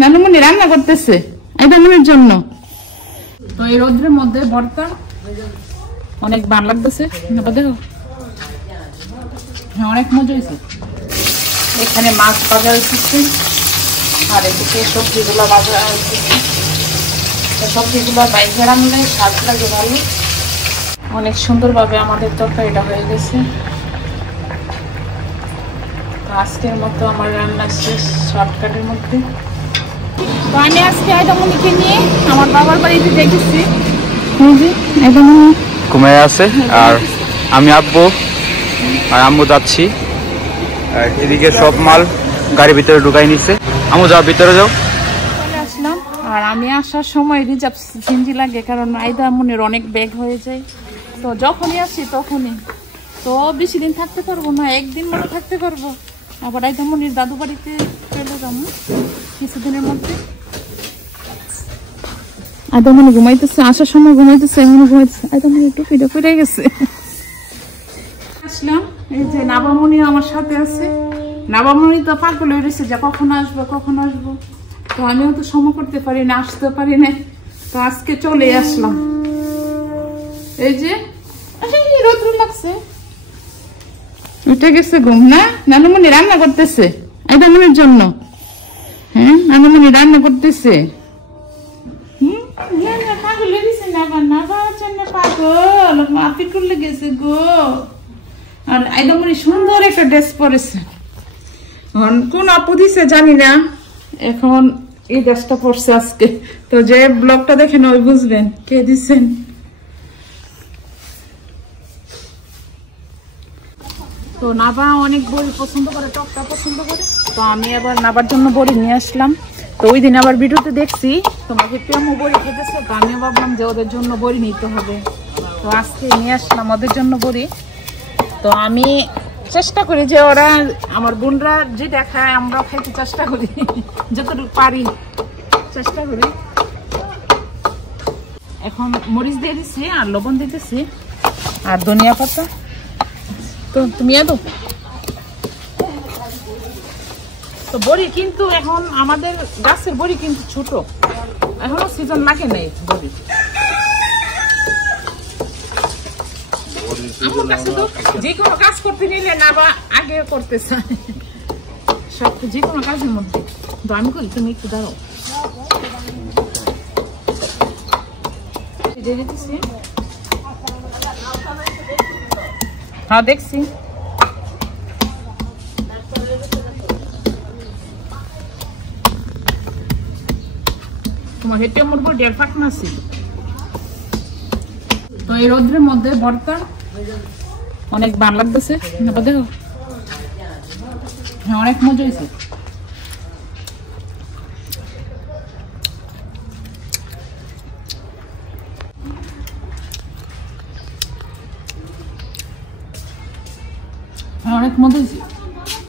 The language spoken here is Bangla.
নানুমণি রান্না করতেছে আইদামনির জন্য। তো এই রোদ্রের মধ্যে ভর্তা অনেক ভালো লাগতেছে, দেখো হ্যাঁ অনেক মজা হয়েছে। এখানে মাছ ভাজা হয়েছে আর এদিকে সবজিগুলো ভাজা হয়েছে। সবজিগুলো বাইরে রান্নলে স্বাদ লাগে ভালো। অনেক সুন্দরভাবে আমাদের তরকারিটা হয়ে গেছে। আজকের মতো আমার রান্না শেষ শর্টকাটের মধ্যে। তো আমি আজকে আইদামনিকে নিয়ে আমার বাবার বাড়িতে দেখেছি, ঘুমায় আছে আর আমি আব্বু আর আম্মু যাচ্ছি। আর এদিকে সব মাল গাড়ির ভিতরে ঢুকাই নিচ্ছে। আম্মু যাও, ভিতরে যাও। চলে আসলাম আর আমি আসার সময় রিজার্ভ সিএনজি লাগে, কারণ আইদামনির অনেক ব্যাগ হয়ে যায়। তো যখনই আসি তখনই, তো বেশি দিন থাকতে পারবো না, একদিন মতো থাকতে পারবো। আবার আইদামনির দাদু বাড়িতে চলে যাবো কিছুদিনের মধ্যে। আইদামনি ঘুমাইতেছে, আসার সময় ঘুমাইতেছে, এখনো ঘুমাইতেছে। আইদামনি একটু ফিরে ফিরে গেছে। আসলাম, এই যে নাবামনি আমার সাথে আছে। নাবামনি তো পাগল হয়ে রয়েছে যে কখন আসবো কখন আসবো। তো আমিও তো সময় করতে পারি না, আসতে পারি না। তো আজকে চলে আসলাম। এই যে রোদ্র লাগছে, উঠে গেছে ঘুম না। নানুমণি রান্না করতেছে আইদামনির জন্য। হ্যাঁ নানুমণি রান্না করতেছে। পাগল লেগেছে না, নাবার জন্য পাগল মাপি করলে গেছে গো। আর আইদামনি সুন্দর একটা ড্রেস পরেছে, কোন আপু দিছে জানি না। এখন এই ড্রেসটা পরছে আজকে। তো যে ব্লগটা দেখেন ওই বুঝবেন কে দিচ্ছেন। তো নাবা অনেক বড়ি পছন্দ করে, টকটা পছন্দ করে। তো আমি আবার নাবার জন্য বড়ি নিয়ে আসলাম। তো ওই দিন আবার ভিডিওতে দেখছি তোমাকে প্রিয়ামও বড়ি খেতেছে, তো আমিও ভাবলাম যে ওদের জন্য বড়ি নিতে হবে। তো আজকে নিয়ে আসলাম ওদের জন্য বড়ি। তো আমি চেষ্টা করি যে ওরা আমার বোনরা যে দেখায় আমরা খাইতে চেষ্টা করি, যতটুকু পারি চেষ্টা করি। এখন মরিচ দিয়ে দিচ্ছি আর লবণ দিতেছি আর ধনিয়া পাতা। তো তুমি এতো তো বড়ি কিন্তু এখন আমাদের গাছের বড়ি কিন্তু ছোট, এখনো সিজন লাগে নাই বড়ি। আমার কাছে তো যে কোনো কাজ করতে নিলে না বা আগে করতে চায় সব, যে কোনো কাজের মধ্যে। তো আমি করি তুমি একটু দাঁড়াও। হ্যাঁ দেখছি। তোমার হেঁটে মোর বই 1.5 ফাঁকনা ছিল। তো এই রোদ্রের মধ্যে ভর্তা অনেক ভালো লাগতেছে, দেখো হ্যাঁ অনেক মজা হয়েছে। অনেক মজা হয়েছে।